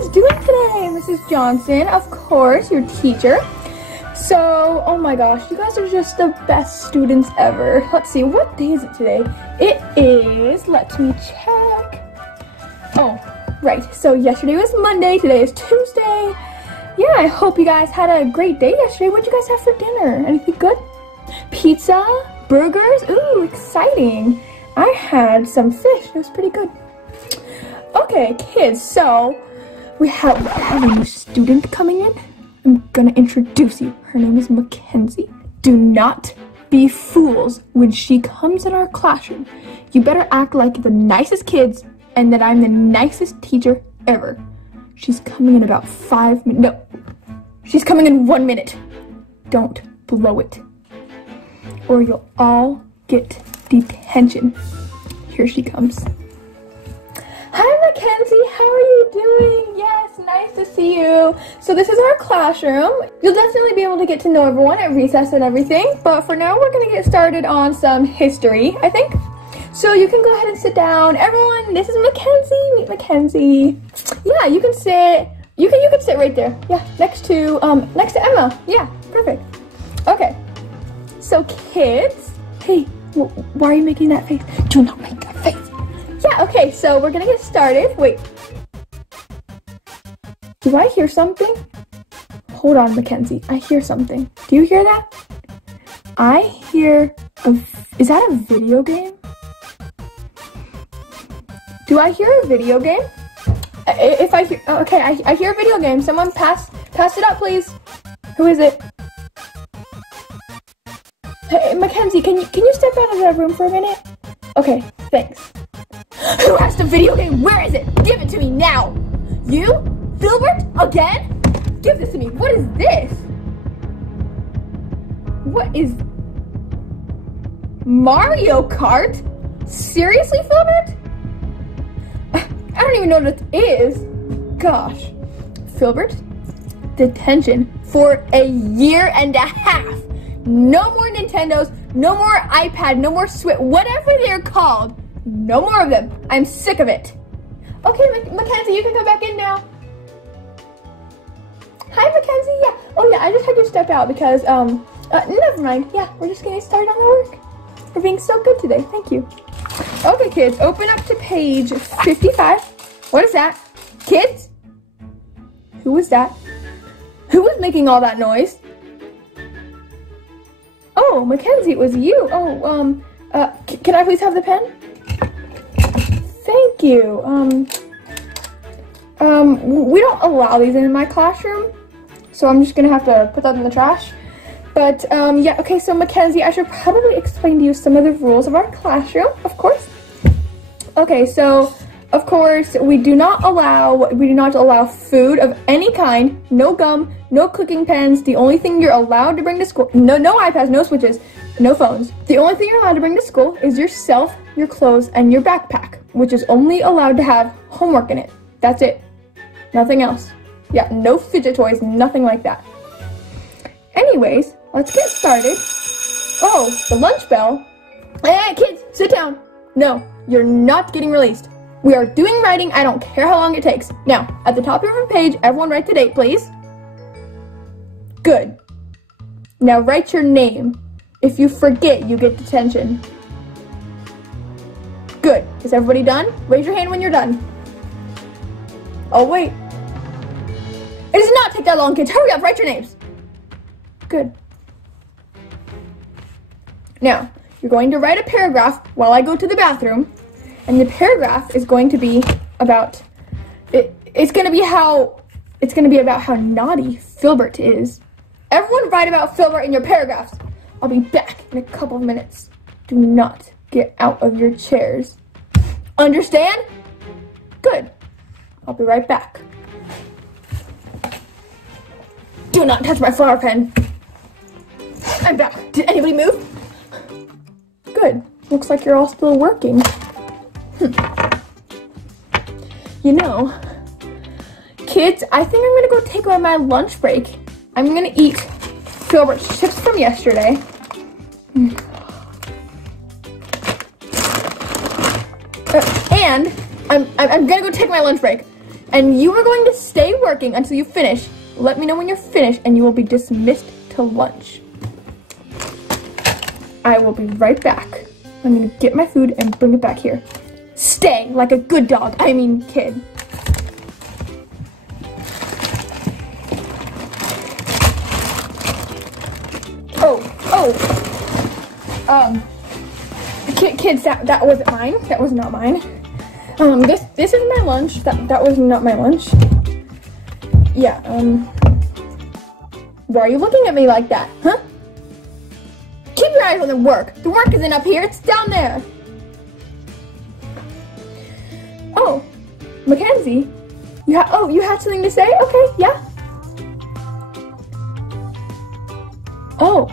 guys doing today? Mrs. Johnson, of course, your teacher. So, oh my gosh, you guys are just the best students ever. Let's see, what day is it today? It is, let me check. Oh, right, so yesterday was Monday, today is Tuesday. Yeah, I hope you guys had a great day yesterday. What did you guys have for dinner? Anything good? Pizza? Burgers? Ooh, exciting. I had some fish, it was pretty good. Okay, kids, so we have a new student coming in. I'm gonna introduce you. Her name is Mackenzie. Do not be fools when she comes in our classroom. You better act like the nicest kids and that I'm the nicest teacher ever. She's coming in about 5 minutes. No, she's coming in 1 minute. Don't blow it, or you'll all get detention. Here she comes. Hi, Mackenzie, how are you doing? Yes, nice to see you. So this is our classroom. You'll definitely be able to get to know everyone at recess and everything, but for now we're gonna get started on some history, I think. So you can go ahead and sit down. Everyone, this is Mackenzie, meet Mackenzie. Yeah, you can sit, you can sit right there. Yeah, next to Emma. Yeah, perfect. Okay, so kids, hey, why are you making that face? Do not make that face. Yeah, okay, so we're gonna get started. Wait. Do I hear something? Hold on, Mackenzie. I hear something. Do you hear that? I hear is that a video game? Do I hear a video game? If I hear, okay, I hear a video game. Someone pass it up, please. Who is it? Hey, Mackenzie, can you step out of that room for a minute? Okay, thanks. Who has the video game? Where is it? Give it to me now! You? Filbert? Again? Give this to me. What is this? What is... Mario Kart? Seriously, Filbert? I don't even know what it is. Gosh. Filbert? Detention for a year and a half. No more Nintendos, no more iPad, no more Switch, whatever they're called. No more of them. I'm sick of it. Okay, Mackenzie, you can come back in now. Hi, Mackenzie. Yeah. Oh, yeah, I just had to step out because, never mind. Yeah, we're just getting started on our work. We're being so good today. Thank you. Okay, kids, open up to page 55. What is that? Kids? Who was that? Who was making all that noise? Oh, Mackenzie, it was you. Oh, can I please have the pen? Thank you. We don't allow these in my classroom, so I'm just gonna have to put that in the trash. But, yeah, okay, so Mackenzie, I should probably explain to you some of the rules of our classroom, of course. Okay, so, of course, we do not allow food of any kind, no gum, no cooking pens. The only thing you're allowed to bring to school, no iPads, no Switches, no phones. The only thing you're allowed to bring to school is yourself, your clothes, and your backpack, which is only allowed to have homework in it. That's it. Nothing else. Yeah, no fidget toys, nothing like that. Anyways, let's get started. Oh, the lunch bell. Hey, kids, sit down. No, you're not getting released. We are doing writing, I don't care how long it takes. Now, at the top of your page, everyone write the date, please. Good. Now write your name. If you forget, you get detention. Good. Is everybody done? Raise your hand when you're done. Oh, wait. It does not take that long, kids. Hurry up, write your names. Good. Now, you're going to write a paragraph while I go to the bathroom. And the paragraph is going to be about, it's going to be about how naughty Filbert is. Everyone write about Filbert in your paragraphs. I'll be back in a couple of minutes. Do not get out of your chairs. Understand? Good. I'll be right back. Do not touch my flower pen. I'm back. Did anybody move? Good. Looks like you're all still working. You know, kids, I think I'm gonna go take my lunch break. I'm gonna eat Filbert's chips from yesterday. And I'm gonna go take my lunch break. And you are going to stay working until you finish. Let me know when you're finished and you will be dismissed to lunch. I will be right back. I'm gonna get my food and bring it back here. Stay like a good dog, I mean kid. Kids, that wasn't mine. That was not mine. This is my lunch. That was not my lunch. Yeah, why are you looking at me like that, huh? Keep your eyes on the work. The work isn't up here, it's down there. Oh, Mackenzie, you had something to say? Okay, yeah. Oh,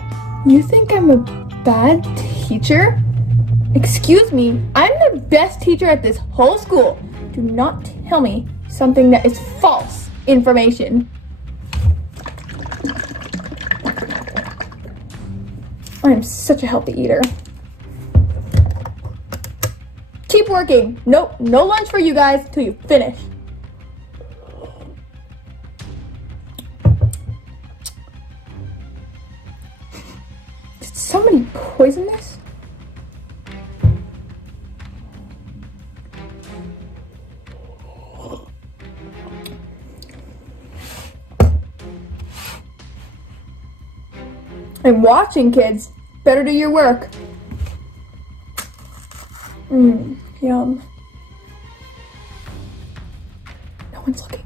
you think I'm a bad teacher? Excuse me, I'm the best teacher at this whole school. Do not tell me something that is false information. I am such a healthy eater. Keep working. Nope, no lunch for you guys till you finish. Did somebody poison this? I'm watching, kids. Better do your work. Yum. No one's looking.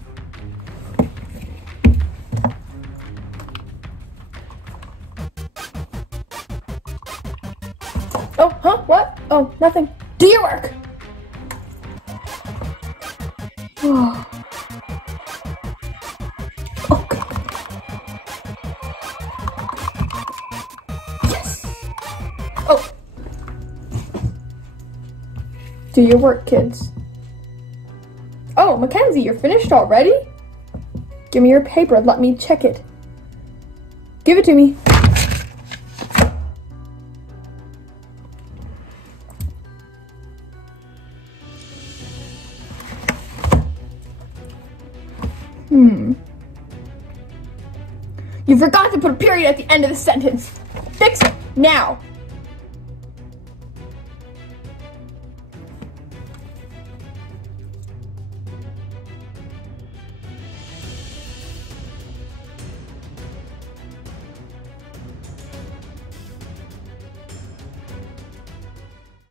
Oh, huh? What? Oh, nothing. Do your work. Oh. Oh. Do your work, kids. Oh, Mackenzie, you're finished already? Give me your paper, let me check it. Give it to me. You forgot to put a period at the end of the sentence. Fix it, now.